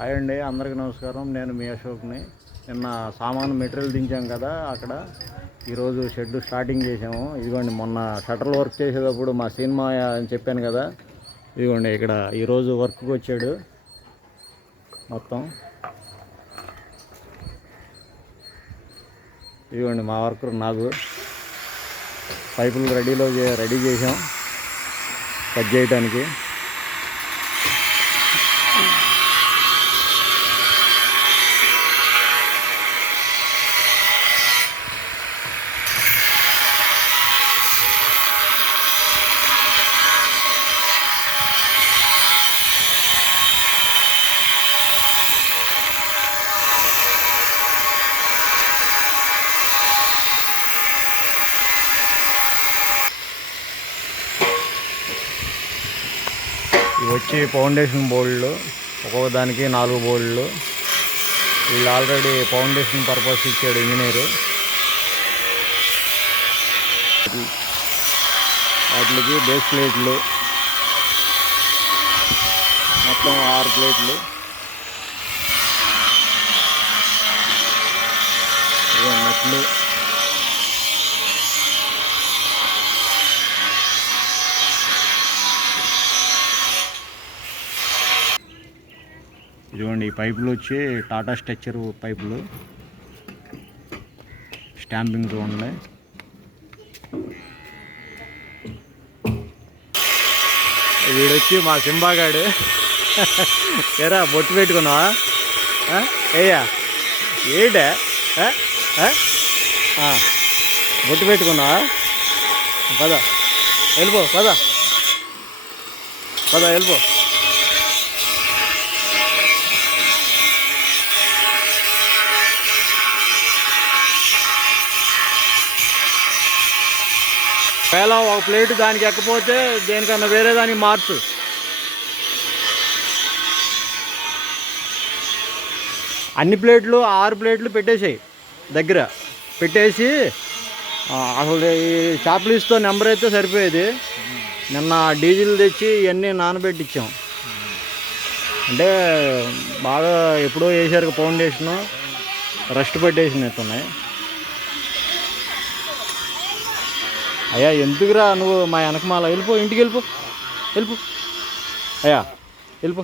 Hi అండి, అందరికీ నమస్కారం. నేను మీ అశోక్ని. నిన్న సామాను మెటీరియల్ దించాం కదా, అక్కడ ఈరోజు షెడ్ స్టార్టింగ్ చేసాము. ఇదిగోండి, మొన్న షట్టర్లు వర్క్ చేసేటప్పుడు మా సినిమా అని చెప్పాను కదా, ఇదిగోండి ఇక్కడ ఈరోజు వర్క్కి వచ్చాడు. మొత్తం ఇదిగోండి మా వర్కర్ నాగు. పైపులు రెడీ చేసాం కట్ చేయడానికి. ఇవి వచ్చి ఫౌండేషన్ బోల్డ్లు, ఒక్కొక్క దానికి 4 బోల్డ్లు. వీళ్ళు ఆల్రెడీ ఫౌండేషన్ పర్పస్ ఇచ్చాడు ఇంజనీరు. వాటికి బేస్ ప్లేట్లు మొత్తం 6 ప్లేట్లు. నట్లు, ఇదిగోండి ఈ పైపులు వచ్చి టాటా స్ట్రక్చర్ పైపులు, స్టాంపింగ్ చూడండి. వీడొచ్చి మా సింబాగాడు. ఏరా బొట్టు పెట్టుకున్నావా? ఏయ్యా ఏడా బొట్టు పెట్టుకున్నావా? పద వెళ్ళిపో, పద వెళ్ళిపో. ఒకవేళ ఒక ప్లేట్ దానికి ఎక్కపోతే దేనికన్నా వేరే దానికి మార్చు. అన్ని ప్లేట్లు 6 ప్లేట్లు పెట్టేసాయి దగ్గర పెట్టేసి, అసలు ఈ చాప్లీస్తో నెంబర్ అయితే సరిపోయేది. నిన్న డీజిల్ తెచ్చి ఇవన్నీ నానబెట్టించాం. అంటే బాగా ఎప్పుడో వేసారు ఫౌండేషను, రస్ట్ పట్టేసినట్టున్నాయి. అయ్యా ఎందుకురా నువ్వు మా వెనకమాల? వెళ్ళిపో, ఇంటికి వెళ్ళిపో అయ్యా, వెళ్ళిపో.